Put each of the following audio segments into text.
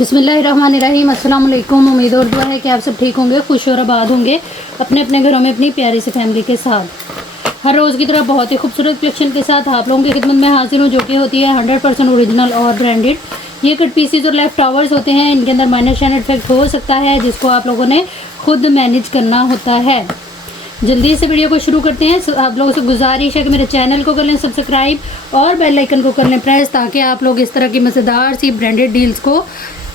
बिस्मिल्लाहिर्रहमानिर्रहीम। अस्सलाम वालेकुम। उम्मीद और दुआ है कि आप सब ठीक होंगे, खुश और आबाद होंगे अपने अपने घरों में अपनी प्यारी सी फैमिली के साथ। हर रोज़ की तरह बहुत ही खूबसूरत कलेक्शन के साथ आप लोगों की खिदमत में हाजिर हूँ, जो कि होती है 100% ओरिजिनल और ब्रांडेड। ये कट पीसीज और लेफ्ट टावर्स होते हैं। इनके अंदर माइनर शाइन इफेक्ट हो सकता है, जिसको आप लोगों ने खुद मैनेज करना होता है। जल्दी से वीडियो को शुरू करते हैं। आप लोगों से गुजारिश है कि मेरे चैनल को कर लें सब्सक्राइब और बेल आइकन को कर लें प्रेस, ताकि आप लोग इस तरह की मज़ेदार सी ब्रांडेड डील्स को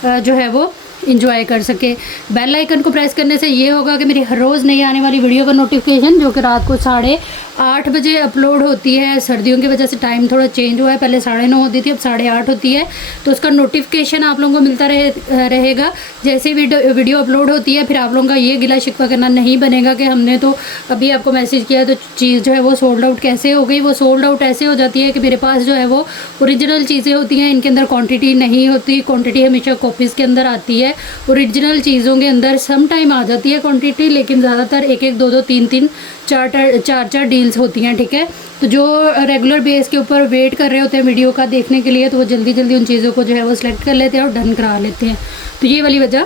जो है वो इंजॉय कर सके। बेल आइकन को प्रेस करने से ये होगा कि मेरी हर रोज़ नई आने वाली वीडियो का नोटिफिकेशन, जो कि रात को 8:30 बजे अपलोड होती है। सर्दियों की वजह से टाइम थोड़ा चेंज हुआ है, पहले 9:30 होती थी, अब 8:30 होती है। तो उसका नोटिफिकेशन आप लोगों को मिलता रहेगा जैसे वीडियो अपलोड होती है। फिर आप लोगों का ये गिला शिकवा करना नहीं बनेगा कि हमने तो अभी आपको मैसेज किया तो चीज़ जो है वो सोल्ड आउट कैसे हो गई। वो सोल्ड आउट ऐसे हो जाती है कि मेरे पास जो है वो ओरिजिनल चीज़ें होती हैं, इनके अंदर क्वांटिटी नहीं होती। क्वांटिटी हमेशा कॉपीज़ के अंदर आती है। ओरिजिनल चीज़ों के अंदर सम टाइम आ जाती है क्वांटिटी, लेकिन ज़्यादातर 1-1, 2-2, 3-3, 4-4 डील्स होती हैं। ठीक है, तो जो रेगुलर बेस के ऊपर वेट कर रहे होते हैं वीडियो का देखने के लिए, तो वो जल्दी जल्दी उन चीज़ों को जो है वो सिलेक्ट कर लेते हैं और डन करा लेते हैं। तो ये वाली वजह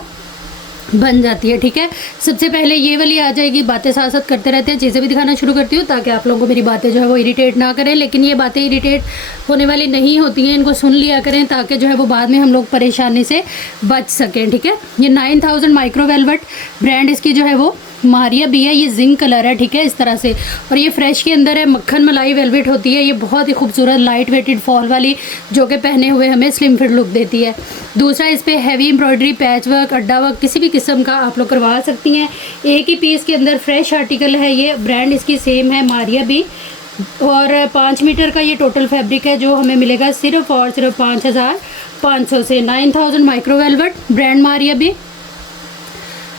बन जाती है। ठीक है, सबसे पहले ये वाली आ जाएगी। बातें साथ साथ करते रहते हैं, चीज़ें भी दिखाना शुरू करती हूँ ताकि आप लोगों को मेरी बातें जो है वो इरिटेट ना करें। लेकिन ये बातें इरिटेट होने वाली नहीं होती हैं, इनको सुन लिया करें ताकि जो है वो बाद में हम लोग परेशानी से बच सकें। ठीक है, ये 9000 माइक्रो वेलवेट ब्रांड इसकी जो है वो मारिया बी है। ये जिंक कलर है, ठीक है, इस तरह से। और ये फ्रेश के अंदर है, मक्खन मलाई वेलवेट होती है। ये बहुत ही खूबसूरत लाइट वेटेड फॉल वाली, जो कि पहने हुए हमें स्लिम फिट लुक देती है। दूसरा, इस पर हैवी एम्ब्रॉयडरी, पैच वर्क, अड्डा वर्क किसी भी किस्म का आप लोग करवा सकती हैं। एक ही पीस के अंदर फ्रेश आर्टिकल है। ये ब्रांड इसकी सेम है, मारिया बी। और 5 मीटर का ये टोटल फैब्रिक है, जो हमें मिलेगा सिर्फ और सिर्फ 5500 से। 9000 micro velvet brand Maria B.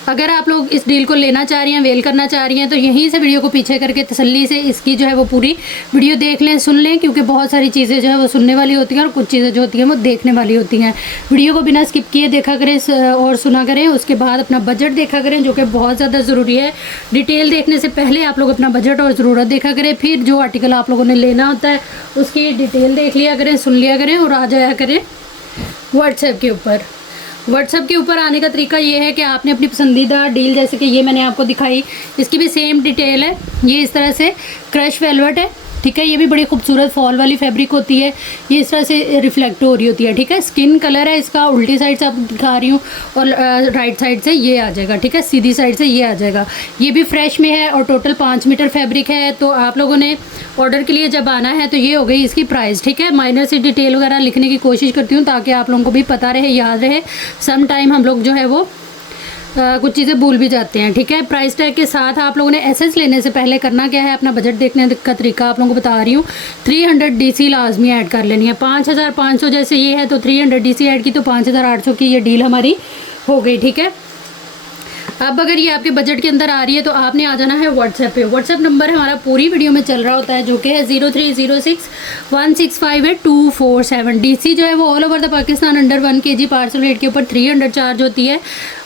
अगर आप लोग इस डील को लेना चाह रही हैं, वेल करना चाह रही हैं, तो यहीं से वीडियो को पीछे करके तसल्ली से इसकी जो है वो पूरी वीडियो देख लें, सुन लें, क्योंकि बहुत सारी चीज़ें जो है वो सुनने वाली होती हैं और कुछ चीज़ें जो होती हैं वो देखने वाली होती हैं। वीडियो को बिना स्किप किए देखा करें और सुना करें। उसके बाद अपना बजट देखा करें, जो कि बहुत ज़्यादा ज़रूरी है। डिटेल देखने से पहले आप लोग अपना बजट और ज़रूरत देखा करें, फिर जो आर्टिकल आप लोगों ने लेना होता है उसकी डिटेल देख लिया करें, सुन लिया करें और आ जाया करें व्हाट्सएप के ऊपर। व्हाट्सएप के ऊपर आने का तरीका ये है कि आपने अपनी पसंदीदा डील, जैसे कि ये मैंने आपको दिखाई, इसकी भी सेम डिटेल है। ये इस तरह से क्रश वेलवेट है, ठीक है। ये भी बड़ी खूबसूरत फॉल वाली फैब्रिक होती है। ये इस तरह से रिफ्लेक्ट हो रही होती है, ठीक है। स्किन कलर है इसका, उल्टी साइड से आप दिखा रही हूँ और राइट साइड से ये आ जाएगा, ठीक है, सीधी साइड से ये आ जाएगा। ये भी फ्रेश में है और टोटल 5 मीटर फैब्रिक है। तो आप लोगों ने ऑर्डर के लिए जब आना है तो ये हो गई इसकी प्राइस, ठीक है। माइनर से डिटेल वगैरह लिखने की कोशिश करती हूँ ताकि आप लोगों को भी पता रहे, याद रहे। सम टाइम हम लोग जो है वो कुछ चीज़ें भूल भी जाते हैं, ठीक है। प्राइस टैग के साथ आप लोगों ने एसएस लेने से पहले करना क्या है, अपना बजट देखने का तरीका आप लोगों को बता रही हूँ। 300 डीसी लाजमी ऐड कर लेनी है। 5500 जैसे ये है तो 300 डीसी ऐड की तो 5800 की ये डील हमारी हो गई, ठीक है। अब अगर ये आपके बजट के अंदर आ रही है तो आपने आ जाना है व्हाट्सएप पे। व्हाट्सएप नंबर हमारा पूरी वीडियो में चल रहा होता है, जो कि है 03061658 डीसी जो है वो all over the Pakistan under 1 kg parcel rate के ऊपर 300 चार्ज होती है।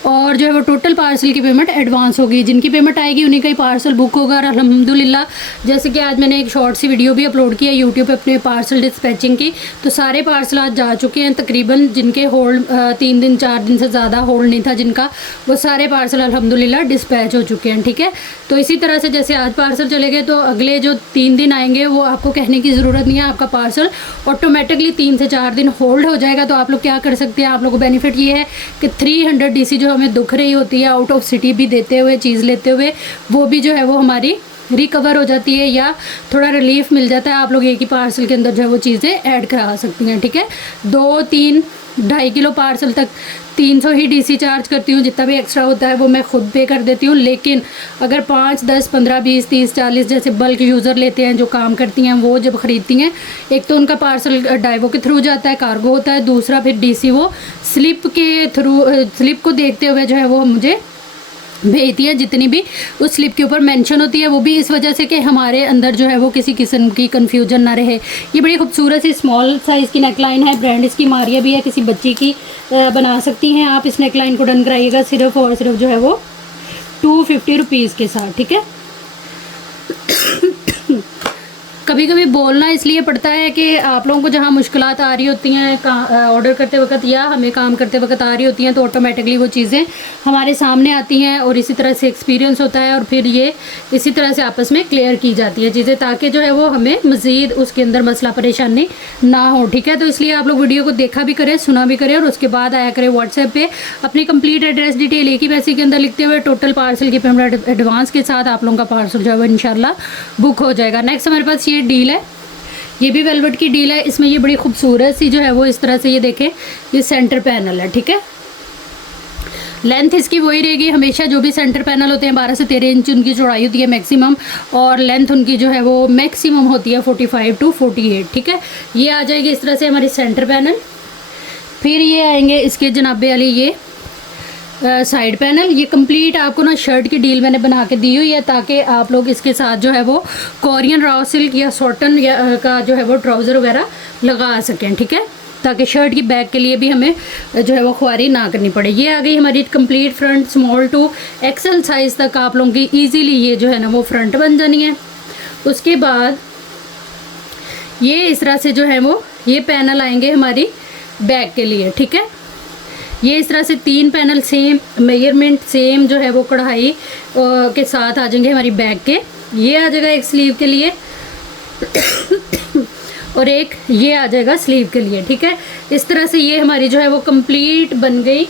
और जो है वो टोटल पार्सल की पेमेंट एडवांस होगी। जिनकी पेमेंट आएगी उन्हीं का ही पार्सल बुक होगा। और अल्हम्दुलिल्लाह, जैसे कि आज मैंने एक शॉर्ट सी वीडियो भी अपलोड की है यूट्यूब पे अपने पार्सल डिस्पैचिंग की, तो सारे पार्सल आज जा चुके हैं तकरीबन। जिनके होल्ड 3 दिन 4 दिन से ज़्यादा होल्ड नहीं था जिनका, वो सारे पार्सल अल्हम्दुलिल्लाह डिस्पैच हो चुके हैं, ठीक है। तो इसी तरह से जैसे आज पार्सल चले गए, तो अगले जो 3 दिन आएंगे वो आपको कहने की ज़रूरत नहीं है, आपका पार्सल ऑटोमेटिकली 3 से 4 दिन होल्ड हो जाएगा। तो आप लोग क्या कर सकते हैं, आप लोगों को बेनिफिट ये है कि 300 डीसी जो हमें दुख रही होती है आउट ऑफ सिटी भी देते हुए, चीज़ लेते हुए, वो भी जो है वो हमारी रिकवर हो जाती है या थोड़ा रिलीफ मिल जाता है। आप लोग एक ही पार्सल के अंदर जो है वो चीज़ें ऐड करा सकती हैं, ठीक है। 2, 3, 2.5 किलो पार्सल तक 300 ही डीसी चार्ज करती हूँ। जितना भी एक्स्ट्रा होता है वो मैं खुद पे कर देती हूँ। लेकिन अगर 5, 10, 15, 20, 30, 40 जैसे बल्क यूज़र लेते हैं, जो काम करती हैं, वो जब ख़रीदती हैं, एक तो उनका पार्सल डाइवो के थ्रू जाता है, कार्गो होता है। दूसरा फिर डीसी वो स्लिप के थ्रू, स्लिप को देखते हुए जो है वो मुझे भेजती है। जितनी भी उस स्लिप के ऊपर मेंशन होती है, वो भी इस वजह से कि हमारे अंदर जो है वो किसी किस्म की कन्फ्यूजन ना रहे। ये बड़ी खूबसूरत सी स्मॉल साइज़ की नेकलाइन है, ब्रांड इसकी मारिया भी है। किसी बच्ची की बना सकती हैं आप। इस नेकलाइन को डन कराइएगा सिर्फ और सिर्फ जो है वो 250 रुपीज़ के साथ, ठीक है। कभी कभी बोलना इसलिए पड़ता है कि आप लोगों को जहाँ मुश्किलात आ रही होती हैं ऑर्डर करते वक्त या हमें काम करते वक्त आ रही होती हैं, तो ऑटोमेटिकली वो चीज़ें हमारे सामने आती हैं और इसी तरह से एक्सपीरियंस होता है और फिर ये इसी तरह से आपस में क्लियर की जाती है चीज़ें, ताकि जो है वो हमें मज़ीद उसके अंदर मसला परेशानी ना हो। ठीक है, तो इसलिए आप लोग वीडियो को देखा भी करें, सुना भी करें और उसके बाद आया करें व्हाट्सएप पे अपनी कंप्लीट एड्रेस डिटेल एक ही पैसे के अंदर लिखते हुए। टोटल पार्सल की पेमेंट एडवांस के साथ आप लोगों का पार्सल जो है वो इंशाल्लाह बुक हो जाएगा। नेक्स्ट हमारे पास ये डील है, ये भी वेलवेट की डील है। इसमें ये बड़ी खूबसूरत सी जो है वो इस तरह से ये देखें, ये सेंटर पैनल है। ठीक है, लेंथ इसकी वही रहेगी हमेशा, जो भी सेंटर पैनल होते हैं 12 से 13 इंच उनकी चौड़ाई होती है मैक्सिमम, और लेंथ उनकी जो है वो मैक्सिमम होती है 45 टू 48। ठीक है, ये आ जाएगी इस तरह से हमारी सेंटर पैनल। फिर ये आएंगे इसके जनाबे वाली ये साइड पैनल। ये कंप्लीट आपको ना शर्ट की डील मैंने बना के दी हुई है, ताकि आप लोग इसके साथ जो है वो कोरियन रॉ सिल्क या सॉटन का जो है वो ट्राउज़र वगैरह लगा सकें। ठीक है, ताकि शर्ट की बैक के लिए भी हमें जो है वो ख्वारी ना करनी पड़े। ये आ गई हमारी complete front, small to XL size तक आप लोगों की ईजीली ये जो है ना वो फ्रंट बन जानी है। उसके बाद ये इस तरह से जो है वो ये पैनल आएंगे हमारी बैक के लिए। ठीक है, ये इस तरह से 3 पैनल सेम मेजरमेंट सेम जो है वो कढ़ाई के साथ आ जाएंगे हमारी बैक के। ये आ जाएगा एक स्लीव के लिए और एक ये आ जाएगा स्लीव के लिए। ठीक है, इस तरह से ये हमारी जो है वो कंप्लीट बन गई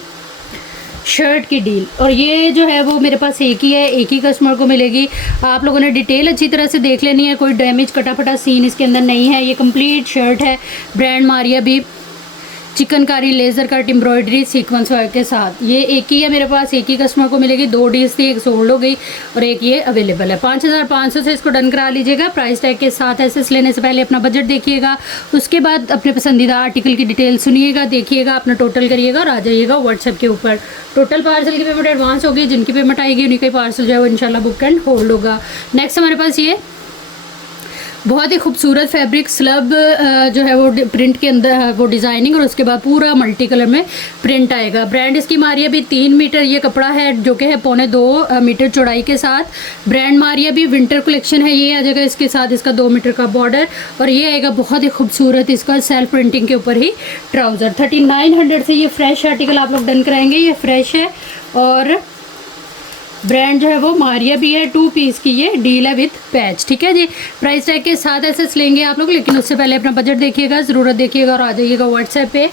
शर्ट की डील। और ये जो है वो मेरे पास एक ही है, एक ही कस्टमर को मिलेगी। आप लोगों ने डिटेल अच्छी तरह से देख लेनी है, कोई डैमेज कटा-फटा सीन इसके अंदर नहीं है। ये कंप्लीट शर्ट है, ब्रांड मारिया भी, chikankari laser cut embroidery sequence work के साथ। ये एक ही है मेरे पास, एक ही कस्टमर को मिलेगी। 2 डील्स थी, एक सोल्ड हो गई और एक ये अवेलेबल है। 5500 से इसको डन करा लीजिएगा प्राइस टैग के साथ। ऐसे लेने से पहले अपना बजट देखिएगा, उसके बाद अपने पसंदीदा आर्टिकल की डिटेल सुनिएगा, देखिएगा, अपना टोटल करिएगा और आ जाइएगा व्हाट्सएप के ऊपर। टोटल पार्सल की पेमेंट एडवांस होगी, जिनकी पेमेंट आएगी उन्हीं का पार्सल जो है वो इंशाल्लाह बुक एंड होल्ड होगा। नेक्स्ट हमारे पास ये बहुत ही खूबसूरत फैब्रिक स्लब जो है वो प्रिंट के अंदर वो डिज़ाइनिंग और उसके बाद पूरा मल्टी कलर में प्रिंट आएगा। ब्रांड इसकी मारिया भी 3 मीटर ये कपड़ा है, जो कि है 1.25 मीटर चौड़ाई के साथ। ब्रांड मारिया भी विंटर कलेक्शन है। ये आ जाएगा इसके साथ इसका 2 मीटर का बॉर्डर और ये आएगा बहुत ही खूबसूरत इसका सेल्फ प्रिंटिंग के ऊपर ही ट्राउज़र। 3900 से ये फ्रेश आर्टिकल आप लोग डन कराएंगे। ये फ्रेश है और ब्रांड जो है वो मारिया भी है। 2 पीस की ये डील है विद पैच। ठीक है जी, प्राइस टैग के साथ ऐसे लेंगे आप लोग, लेकिन उससे पहले अपना बजट देखिएगा, ज़रूरत देखिएगा और आ जाइएगा व्हाट्सएप पे।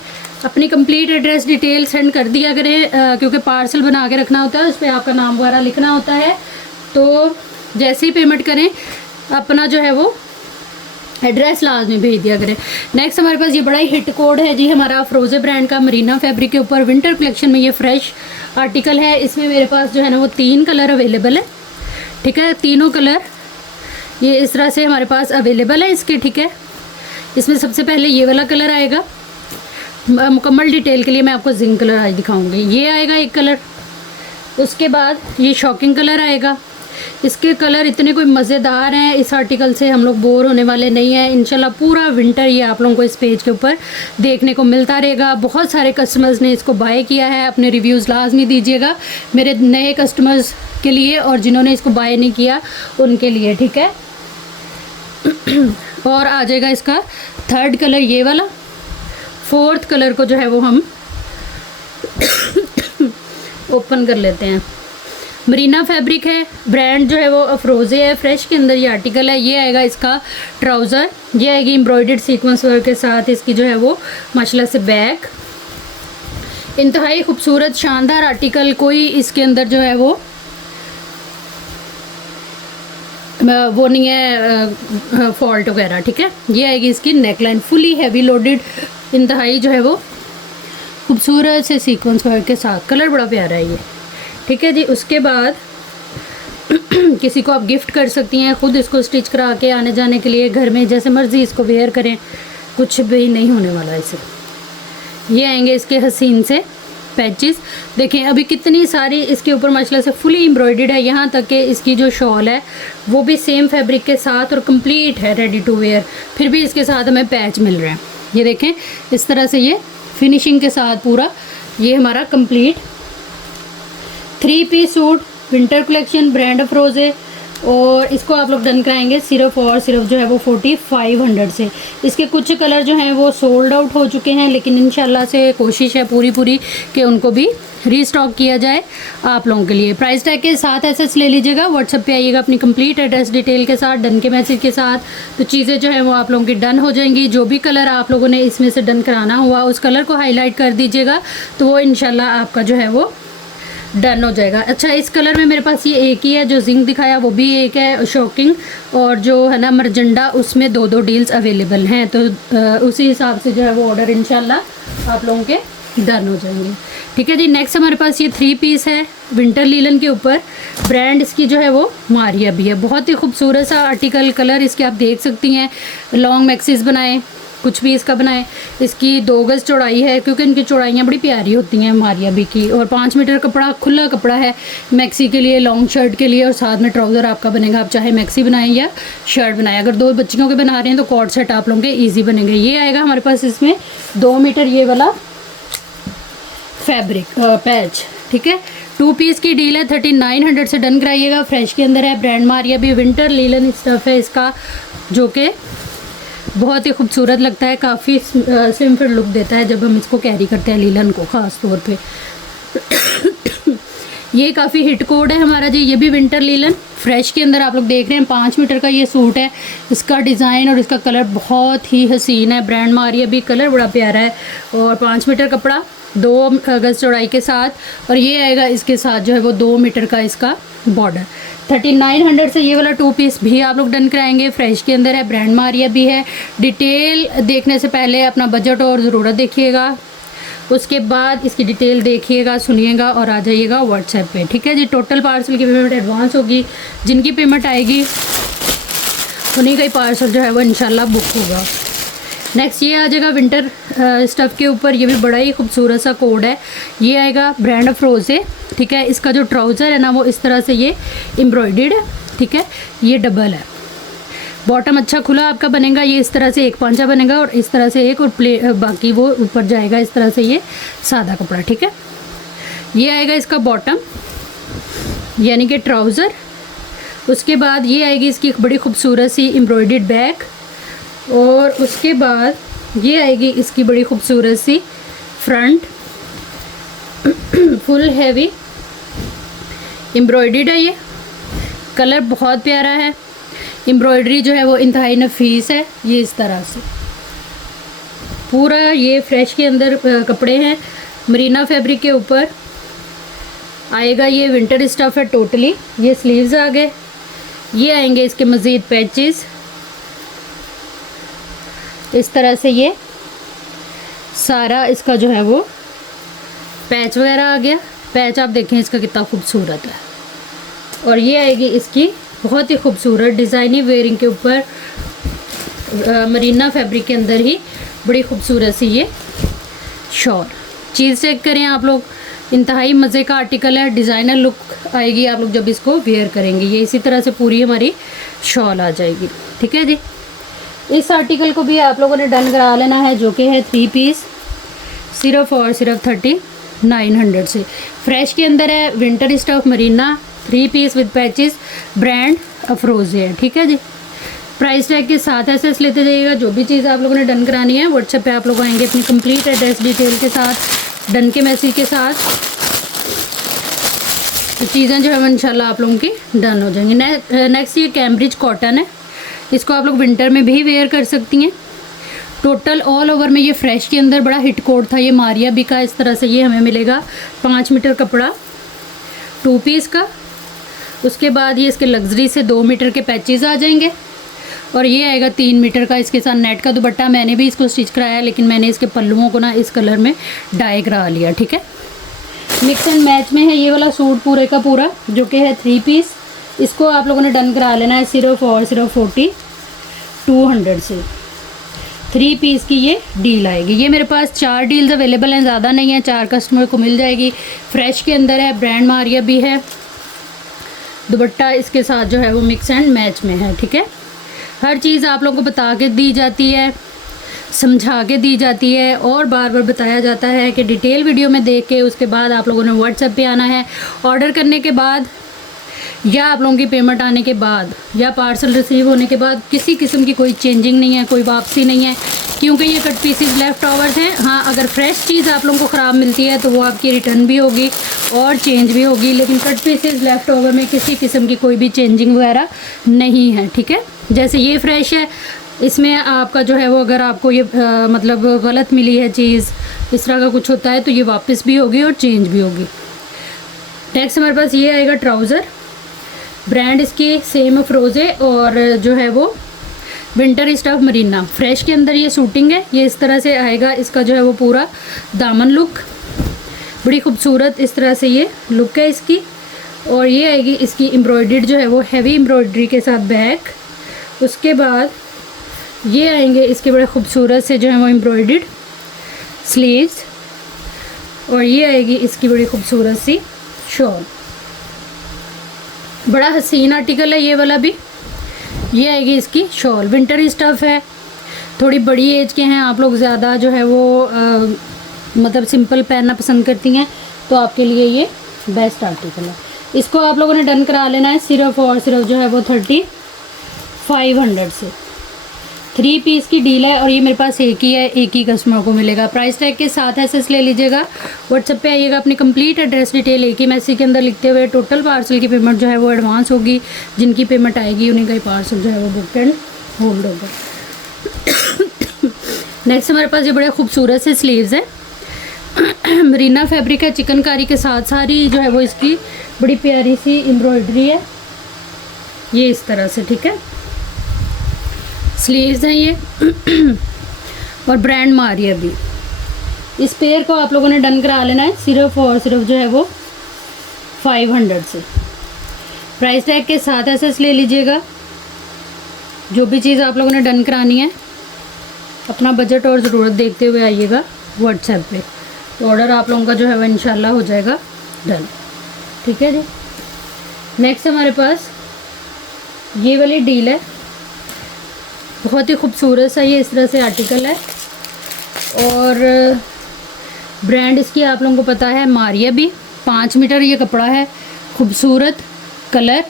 अपनी कंप्लीट एड्रेस डिटेल सेंड कर दिया करें, क्योंकि पार्सल बना के रखना होता है, उस पर आपका नाम वगैरह लिखना होता है। तो जैसे ही पेमेंट करें अपना जो है वो एड्रेस लाजमी भेज दिया करें। नेक्स्ट हमारे पास ये बड़ा ही हिट कोड है जी हमारा फ्रोजे ब्रांड का, मरीना फैब्रिक के ऊपर विंटर कलेक्शन में ये फ्रेश आर्टिकल है। इसमें मेरे पास जो है ना वो 3 कलर अवेलेबल है। ठीक है, तीनों कलर ये इस तरह से हमारे पास अवेलेबल है इसके। ठीक है, इसमें सबसे पहले ये वाला कलर आएगा। मुकम्मल डिटेल के लिए मैं आपको जिंक कलर आज दिखाऊंगी। ये आएगा एक कलर, उसके बाद ये शॉकिंग कलर आएगा। इसके कलर इतने कोई मज़ेदार हैं, इस आर्टिकल से हम लोग बोर होने वाले नहीं हैं इंशाल्लाह। पूरा विंटर ये आप लोगों को इस पेज के ऊपर देखने को मिलता रहेगा। बहुत सारे कस्टमर्स ने इसको बाय किया है, अपने रिव्यूज़ लाजमी दीजिएगा मेरे नए कस्टमर्स के लिए और जिन्होंने इसको बाय नहीं किया उनके लिए। ठीक है, और आ जाएगा इसका 3rd कलर ये वाला। 4th कलर को जो है वो हम ओपन कर लेते हैं। मरीना फैब्रिक है, ब्रांड जो है वो अफरोज़े है, फ्रेश के अंदर ये आर्टिकल है। ये आएगा इसका ट्राउज़र, ये आएगी एम्ब्रॉयडर्ड सीक्वेंस वर्क के साथ इसकी जो है वो माशाल्लाह से बैक। इंतहाई खूबसूरत शानदार आर्टिकल, कोई इसके अंदर जो है वो नहीं है फॉल्ट वगैरह। ठीक है, ये आएगी इसकी नेकलाइन, फुली हैवी लोडेड, इंतहाई जो है वो खूबसूरत से सीक्वेंस वर्क के साथ। कलर बड़ा प्यारा है ये। ठीक है जी, उसके बाद किसी को आप गिफ्ट कर सकती हैं, ख़ुद इसको स्टिच करा के आने जाने के लिए घर में जैसे मर्ज़ी इसको वेयर करें, कुछ भी नहीं होने वाला इसे। ये आएंगे इसके हसीन से पैचेस। देखें अभी कितनी सारी इसके ऊपर माशाल्लाह से फुली एम्ब्रॉयडर्ड है, यहाँ तक कि इसकी जो शॉल है वो भी सेम फैब्रिक के साथ और कंप्लीट है, रेडी टू वेयर। फिर भी इसके साथ हमें पैच मिल रहे हैं। ये देखें इस तरह से ये फिनिशिंग के साथ पूरा ये हमारा complete 3 piece suit winter collection, brand Afrozeh, और इसको आप लोग डन कराएंगे सिर्फ और सिर्फ जो है वो 4500 से। इसके कुछ कलर जो हैं वो सोल्ड आउट हो चुके हैं, लेकिन इंशाल्लाह से कोशिश है पूरी कि उनको भी रीस्टॉक किया जाए आप लोगों के लिए। प्राइस टैग के साथ एसएस ले लीजिएगा, व्हाट्सएप पे आइएगा अपनी कंप्लीट एड्रेस डिटेल के साथ, डन के मैसेज के साथ, तो चीज़ें जो है वो आप लोगों की डन हो जाएंगी। जो भी कलर आप लोगों ने इसमें से डन कराना हुआ उस कलर को हाईलाइट कर दीजिएगा, तो वो इंशाल्लाह आपका जो है वो डन हो जाएगा। अच्छा, इस कलर में मेरे पास ये एक ही है, जो जिंक दिखाया वो भी एक है शॉकिंग, और जो है ना मरजंडा उसमें 2 डील्स अवेलेबल हैं, तो उसी हिसाब से जो है वो ऑर्डर इंशाल्लाह आप लोगों के डन हो जाएंगे। ठीक है जी। नेक्स्ट हमारे पास ये 3 पीस है विंटर लीलन के ऊपर, ब्रांड इसकी जो है वो मारिया भी है। बहुत ही खूबसूरत सा आर्टिकल, कलर इसके आप देख सकती हैं। लॉन्ग मैक्सीज बनाए, कुछ भी इसका बनाए। इसकी 2 गज चौड़ाई है, क्योंकि इनकी चौड़ाइयाँ बड़ी प्यारी होती हैं मारिया भी की, और 5 मीटर कपड़ा, खुला कपड़ा है मैक्सी के लिए, लॉन्ग शर्ट के लिए, और साथ में ट्राउज़र आपका बनेगा। आप चाहे मैक्सी बनाएं या शर्ट बनाएं। अगर 2 बच्चियों के बना रहे हैं तो कॉर्ड सेट आप लोगों के ईजी बनेंगे। ये आएगा हमारे पास इसमें 2 मीटर ये वाला फैब्रिक पैच। ठीक है, 2 पीस की डील है, 3900 से डन कराइएगा। फ्रेश के अंदर है, ब्रांड मारिया भी, विंटर लीलन स्टफ है इसका, जो कि बहुत ही खूबसूरत लगता है, काफ़ी स्लिम फिट लुक देता है जब हम इसको कैरी करते हैं लीलन को ख़ास तौर पे। ये काफ़ी हिट कोड है हमारा जी, ये भी विंटर लीलन फ्रेश के अंदर आप लोग देख रहे हैं। 5 मीटर का ये सूट है। इसका डिज़ाइन और इसका कलर बहुत ही हसीन है, ब्रांड मारिया भी, कलर बड़ा प्यारा है, और 5 मीटर कपड़ा, 2 गज चौड़ाई के साथ, और ये आएगा इसके साथ जो है वो 2 मीटर का इसका बॉर्डर। 3900 से ये वाला 2 पीस भी आप लोग डन कराएंगे। फ्रेश के अंदर है, ब्रांड मारिया भी है। डिटेल देखने से पहले अपना बजट और ज़रूरत देखिएगा, उसके बाद इसकी डिटेल देखिएगा, सुनिएगा और आ जाइएगा व्हाट्सएप पे। ठीक है जी। टोटल पार्सल की पेमेंट एडवांस होगी, जिनकी पेमेंट आएगी उन्हीं का ही पार्सल जो है वो इंशाल्लाह बुक होगा। नेक्स्ट ये आ जाएगा विंटर स्टफ़ के ऊपर, ये भी बड़ा ही खूबसूरत सा कोड है। ये आएगा ब्रांड अफरोज़ से। ठीक है, इसका जो ट्राउज़र है ना वो इस तरह से ये एम्ब्रॉयडर्ड है। ठीक है, ये डबल है, बॉटम अच्छा खुला आपका बनेगा। ये इस तरह से एक पांचा बनेगा और इस तरह से एक, और बाकी वो ऊपर जाएगा इस तरह से, ये सादा कपड़ा। ठीक है, ये आएगा इसका बॉटम यानी कि ट्राउज़र। उसके बाद ये आएगी इसकी एक बड़ी खूबसूरत सी एम्ब्रॉयडर्ड बैक, और उसके बाद ये आएगी इसकी बड़ी खूबसूरत सी फ्रंट, फुल हैवी एम्ब्रॉयडर्ड है। ये कलर बहुत प्यारा है, एम्ब्रॉयडरी जो है वो इंतहाई नफीस है। ये इस तरह से पूरा ये फ्रेश के अंदर कपड़े हैं, मरीना फैब्रिक के ऊपर आएगा। ये विंटर स्टफ़ है टोटली। ये स्लीव्स आ गए, ये आएंगे इसके मज़ीद पैचेस इस तरह से। ये सारा इसका जो है वो पैच वगैरह आ गया। पैच आप देखें इसका कितना खूबसूरत है, और ये आएगी इसकी बहुत ही खूबसूरत डिज़ाइनी वेयरिंग के ऊपर मरीना फैब्रिक के अंदर ही बड़ी खूबसूरत सी ये शॉल। चीज़ चेक करें आप लोग, इंतहाई मज़े का आर्टिकल है, डिज़ाइनर लुक आएगी आप लोग जब इसको वेयर करेंगे। ये इसी तरह से पूरी हमारी शॉल आ जाएगी। ठीक है जी। इस आर्टिकल को भी आप लोगों ने डन करा लेना है, जो कि है 3 पीस, सिर्फ और सिर्फ 3900 से। फ्रेश के अंदर है, winter stuff Marina, 3 peace with patches, brand Afroz है। ठीक है जी। प्राइस टैग के साथ एसएस लेते जाइएगा। जो भी चीज़ आप लोगों ने डन करानी है व्हाट्सएप पे आप लोग आएंगे अपनी कंप्लीट एड्रेस डिटेल के साथ, डन के मैसेज के साथ, तो चीज़ें जो है इंशाल्लाह आप लोगों की डन हो जाएंगी। नेक्स्ट ये कैम्ब्रिज कॉटन है, इसको आप लोग विंटर में भी वेयर कर सकती हैं। टोटल ऑल ओवर में ये फ्रेश के अंदर बड़ा हिट कोड था, ये मारिया भी का। इस तरह से ये हमें मिलेगा 5 मीटर कपड़ा 2 पीस का। उसके बाद ये इसके लग्जरी से 2 मीटर के पैचेस आ जाएंगे, और ये आएगा 3 मीटर का इसके साथ नेट का दुपट्टा। मैंने भी इसको स्टिच कराया, लेकिन मैंने इसके पल्लुओं को ना इस कलर में डाई करा लिया। ठीक है, मिक्स एंड मैच में है ये वाला सूट पूरे का पूरा, जो कि है 3 पीस। इसको आप लोगों ने डन करा लेना है सिर्फ और सिर्फ 4200 से। 3 पीस की ये डील आएगी। ये मेरे पास 4 डील्स अवेलेबल हैं, ज़्यादा नहीं है, 4 कस्टमर को मिल जाएगी। फ्रेश के अंदर है, ब्रांड मारिया भी है, दुपट्टा इसके साथ जो है वो मिक्स एंड मैच में है। ठीक है, हर चीज़ आप लोगों को बता के दी जाती है, समझा के दी जाती है, और बार बार बताया जाता है कि डिटेल वीडियो में देख के उसके बाद आप लोगों ने व्हाट्सएप पे आना है। ऑर्डर करने के बाद या आप लोगों की पेमेंट आने के बाद या पार्सल रिसीव होने के बाद किसी किस्म की कोई चेंजिंग नहीं है, कोई वापसी नहीं है, क्योंकि ये कट पीसेस लेफ़्ट ओवर्स हैं। हाँ, अगर फ्रेश चीज़ आप लोगों को ख़राब मिलती है तो वो आपकी रिटर्न भी होगी और चेंज भी होगी, लेकिन कट पीसेस लेफ़्ट ओवर में किसी किस्म की कोई भी चेंजिंग वगैरह नहीं है, ठीक है। जैसे ये फ्रेश है, इसमें आपका जो है वो अगर आपको ये मतलब गलत मिली है चीज़, इस तरह का कुछ होता है तो ये वापस भी होगी और चेंज भी होगी। नेक्स्ट हमारे पास ये आएगा ट्राउज़र, ब्रांड इसकी सेम अफरोज़े और जो है वो विंटर स्टफ मरीना। फ्रेश के अंदर ये सूटिंग है, ये इस तरह से आएगा। इसका जो है वो पूरा दामन लुक बड़ी खूबसूरत इस तरह से ये लुक है इसकी। और ये आएगी इसकी एम्ब्रॉयडर्ड जो है वो हैवी एम्ब्रॉयडरी के साथ बैक। उसके बाद ये आएंगे इसके बड़े खूबसूरत से जो है वो एम्ब्रॉयडर्ड स्लीव्स और ये आएगी इसकी बड़ी खूबसूरत सी शॉल। बड़ा हसीन आर्टिकल है ये वाला भी। ये आएगी इसकी शॉल, विंटर स्टफ़ है, थोड़ी बड़ी एज के हैं आप लोग, ज़्यादा जो है वो मतलब सिंपल पहनना पसंद करती हैं तो आपके लिए ये बेस्ट आर्टिकल है। इसको आप लोगों ने डन करा लेना है सिर्फ और सिर्फ जो है वो 3500 से। 3 पीस की डील है और ये मेरे पास एक ही है, एक ही कस्टमर को मिलेगा। प्राइस टैग के साथ एसएस ले लीजिएगा। व्हाट्सएप पे आइएगा, अपनी कंप्लीट एड्रेस डिटेल एक ही मैसेज के अंदर लिखते हुए। टोटल पार्सल की पेमेंट जो है वो एडवांस होगी, जिनकी पेमेंट आएगी उन्हीं का ही पार्सल जो है वो बुक एंड होल्ड होगा। नेक्स्ट हमारे पास ये बड़े खूबसूरत से स्लीव्स है, मरीना फैब्रिक है, चिकनकारी के साथ सारी जो है वो इसकी बड़ी प्यारी सी एम्ब्रॉयडरी है, ये इस तरह से, ठीक है। स्लीव्स हैं ये और ब्रांड मारिया भी। इस पेयर को आप लोगों ने डन करा लेना है सिर्फ और सिर्फ जो है वो 500 से। प्राइस टैग के साथ एसएस ले लीजिएगा। जो भी चीज़ आप लोगों ने डन करानी है अपना बजट और ज़रूरत देखते हुए आइएगा व्हाट्सएप पे, तो ऑर्डर आप लोगों का जो है वो इंशाल्लाह हो जाएगा डन, ठीक है जी। नेक्स्ट हमारे पास ये वाली डील है, बहुत ही खूबसूरत सा ये इस तरह से आर्टिकल है और ब्रांड इसकी आप लोगों को पता है मारिया भी। 5 मीटर ये कपड़ा है, खूबसूरत कलर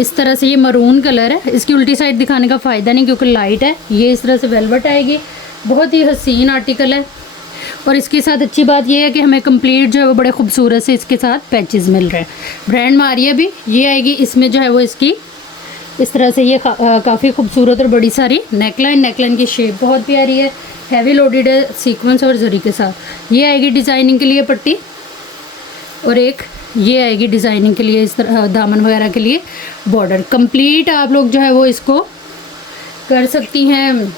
इस तरह से, ये मरून कलर है। इसकी उल्टी साइड दिखाने का फ़ायदा नहीं क्योंकि लाइट है। ये इस तरह से वेलवेट आएगी, बहुत ही हसीन आर्टिकल है। और इसके साथ अच्छी बात ये है कि हमें कंप्लीट जो है वो बड़े खूबसूरत से इसके साथ पैचेस मिल रहे हैं। ब्रांड मारिया भी ये आएगी। इसमें जो है वो इसकी इस तरह से ये काफ़ी खूबसूरत और बड़ी सारी नेकलाइन की शेप बहुत प्यारी है, हैवी लोडेड है सीक्वेंस और जरी के साथ। ये आएगी डिज़ाइनिंग के लिए पट्टी और एक ये आएगी डिज़ाइनिंग के लिए इस तरह दामन वगैरह के लिए बॉर्डर। कंप्लीट आप लोग जो है वो इसको कर सकती हैं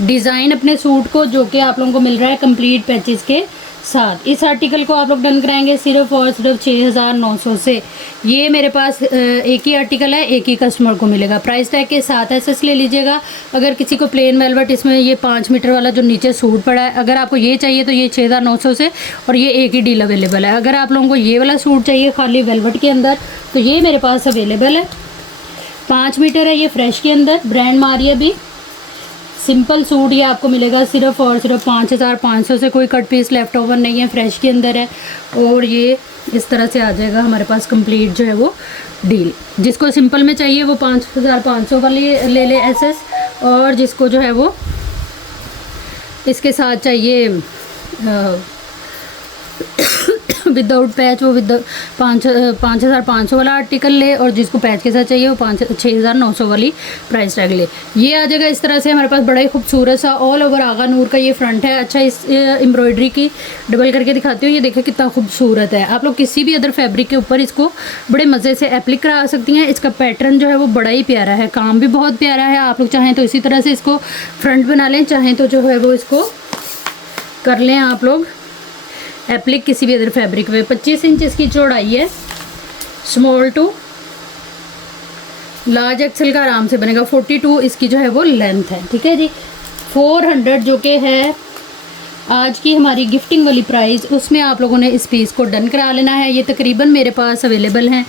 डिज़ाइन अपने सूट को, जो कि आप लोगों को मिल रहा है कंप्लीट पैचेस के साथ। इस आर्टिकल को आप लोग डन कराएंगे सिर्फ और सिर्फ 6900 से। ये मेरे पास एक ही आर्टिकल है, एक ही कस्टमर को मिलेगा। प्राइस टैग के साथ एसएस ले लीजिएगा। अगर किसी को प्लेन वेलवेट इसमें ये 5 मीटर वाला जो नीचे सूट पड़ा है, अगर आपको ये चाहिए तो ये 6900 से और ये एक ही डील अवेलेबल है। अगर आप लोगों को ये वाला सूट चाहिए खाली वेलवेट के अंदर तो ये मेरे पास अवेलेबल है। 5 मीटर है ये फ्रेश के अंदर, ब्रांड मारिया भी। सिंपल सूट ये आपको मिलेगा सिर्फ और सिर्फ 5500 से। कोई कट पीस लेफ़्ट ओवर नहीं है, फ्रेश के अंदर है और ये इस तरह से आ जाएगा हमारे पास कंप्लीट जो है वो डील। जिसको सिंपल में चाहिए वो 5500 वाली ले ले एसएस, और जिसको जो है वो इसके साथ चाहिए विदाउट पैच वो 5500 वाला आर्टिकल ले, और जिसको पैच के साथ चाहिए वो 6900 वाली प्राइस टैग ले। ये आ जाएगा इस तरह से हमारे पास बड़ा ही खूबसूरत सा ऑल ओवर आगा नूर का ये फ्रंट है। अच्छा, इस एम्ब्रॉयडरी की डबल करके दिखाती हूँ, ये देखें कितना खूबसूरत है। आप लोग किसी भी अदर फैब्रिक के ऊपर इसको बड़े मज़े से एप्लिक करा सकती हैं। इसका पैटर्न जो है वो बड़ा ही प्यारा है, काम भी बहुत प्यारा है। आप लोग चाहें तो इसी तरह से इसको फ्रंट बना लें, चाहें तो जो है वो इसको कर लें आप लोग एप्लिक किसी भी अदर फैब्रिक में। 25 इंच इसकी चौड़ाई है, स्मॉल टू लार्ज एक्सेल का आराम से बनेगा। 42 इसकी जो है वो लेंथ है, ठीक है जी। 400 जो कि है आज की हमारी गिफ्टिंग वाली प्राइस, उसमें आप लोगों ने इस पीस को डन करा लेना है। ये तकरीबन मेरे पास अवेलेबल हैं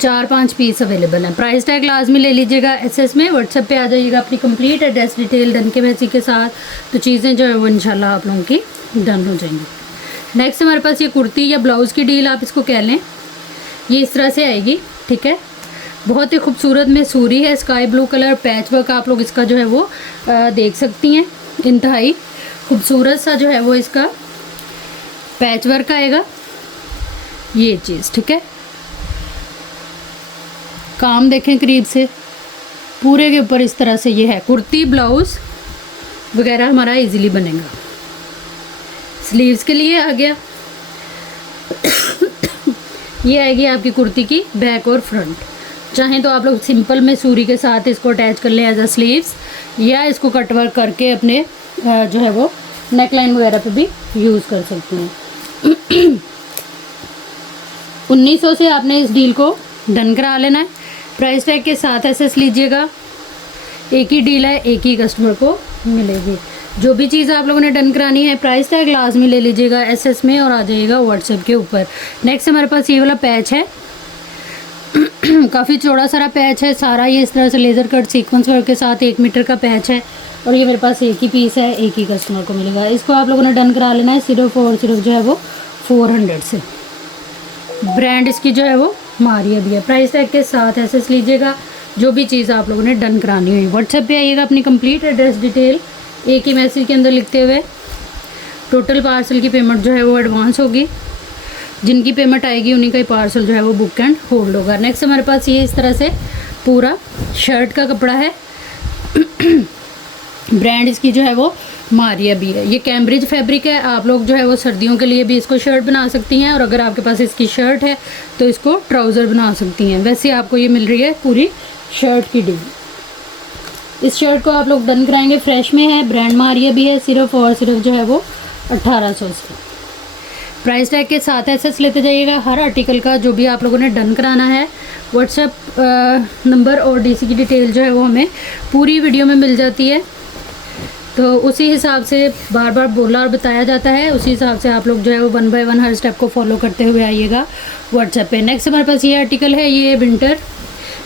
4-5 पीस अवेलेबल हैं। प्राइस टैग लाजमी ले लीजिएगा एसएस में। व्हाट्सएप पे आ जाइएगा अपनी कंप्लीट एड्रेस डिटेल डन के मैसेज के साथ, तो चीज़ें जो है वो इंशाल्लाह आप लोगों की डन हो जाएंगी। नेक्स्ट हमारे पास ये कुर्ती या ब्लाउज़ की डील आप इसको कह लें। ये इस तरह से आएगी, ठीक है। बहुत ही खूबसूरत में सूरी है, sky blue colour, patch work आप लोग इसका जो है वो देख सकती हैं। इंतहाई खूबसूरत सा जो है वो इसका पैच वर्क आएगा, ये चीज़, ठीक है। काम देखें करीब से, पूरे के ऊपर इस तरह से ये है। कुर्ती ब्लाउज़ वगैरह हमारा इजीली बनेगा। स्लीव्स के लिए आ गया, ये आएगी आपकी कुर्ती की बैक और फ्रंट। चाहें तो आप लोग सिंपल में सूरी के साथ इसको अटैच कर लें एज अ स्लीव्स, या इसको कट वर्क करके अपने जो है वो नेक लाइन वगैरह पे भी यूज़ कर सकते हैं। 1900 से आपने इस डील को डन करा लेना है। प्राइस टैग के साथ एसएस लीजिएगा, एक ही डील है, एक ही कस्टमर को मिलेगी। जो भी चीज़ आप लोगों ने डन करानी है प्राइस टैग लाजमी ले लीजिएगा एसएस में और आ जाइएगा व्हाट्सएप के ऊपर। नेक्स्ट हमारे पास ये वाला पैच है, काफ़ी चौड़ा सारा पैच है, सारा ये इस तरह से लेज़र कट सीक्वेंस वर्क के साथ 1 मीटर का पैच है और ये मेरे पास एक ही पीस है, एक ही कस्टमर को मिलेगा। इसको आप लोगों ने डन करा लेना है सिर्फ और सिर्फ जो है वो 400 से। ब्रांड इसकी जो है वो मारिया भी है। प्राइस टैग के साथ एसएस लीजिएगा। जो भी चीज़ आप लोगों ने डन करानी हुई व्हाट्सएप पे आइएगा, अपनी कंप्लीट एड्रेस डिटेल एक ही मैसेज के अंदर लिखते हुए। टोटल पार्सल की पेमेंट जो है वो एडवांस होगी, जिनकी पेमेंट आएगी उन्हीं का ही पार्सल जो है वो बुक एंड होल्ड होगा। नेक्स्ट हमारे पास ये इस तरह से पूरा शर्ट का कपड़ा है। ब्रांड इसकी जो है वो मारिया भी है। ये कैम्ब्रिज फैब्रिक है, आप लोग जो है वो सर्दियों के लिए भी इसको शर्ट बना सकती हैं और अगर आपके पास इसकी शर्ट है तो इसको ट्राउज़र बना सकती हैं। वैसे आपको ये मिल रही है पूरी शर्ट की डील। इस शर्ट को आप लोग डन कराएंगे, फ्रेश में है, ब्रांड मारिया भी है, सिर्फ और सिर्फ जो है वो 1800 से। प्राइस टैग के साथ एसएस लेते जाइएगा हर आर्टिकल का। जो भी आप लोगों ने डन कराना है व्हाट्सएप नंबर और डीसी की डिटेल जो है वो हमें पूरी वीडियो में मिल जाती है, तो उसी हिसाब से बार बार बोला और बताया जाता है। उसी हिसाब से आप लोग जो है वो 1 बाय 1 हर स्टेप को फॉलो करते हुए आइएगा व्हाट्सएप पे। नेक्स्ट हमारे पास ये आर्टिकल है, ये विंटर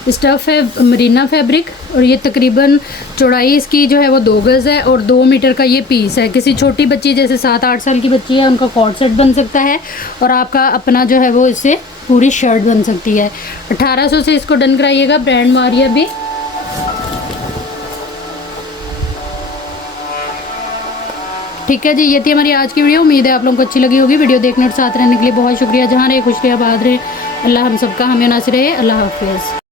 स्टफ़ है, मरीना फैब्रिक, और ये तकरीबन चौड़ाई इसकी जो है वो 2 गज़ है और 2 मीटर का ये पीस है। किसी छोटी बच्ची जैसे 7-8 साल की बच्ची है उनका कॉर्ड सेट बन सकता है और आपका अपना जो है वो इससे पूरी शर्ट बन सकती है। 1800 से इसको डन कराइएगा, ब्रांड मारिया भी। ठीक है जी, ये थी हमारी आज की वीडियो। उम्मीद है आप लोगों को अच्छी लगी होगी। वीडियो देखने और साथ रहने के लिए बहुत शुक्रिया। जहाँ रहे खुश रहे, आबाद रहे, अल्लाह हम सबका हमें नासिर रहे। अल्लाह हाफिज़।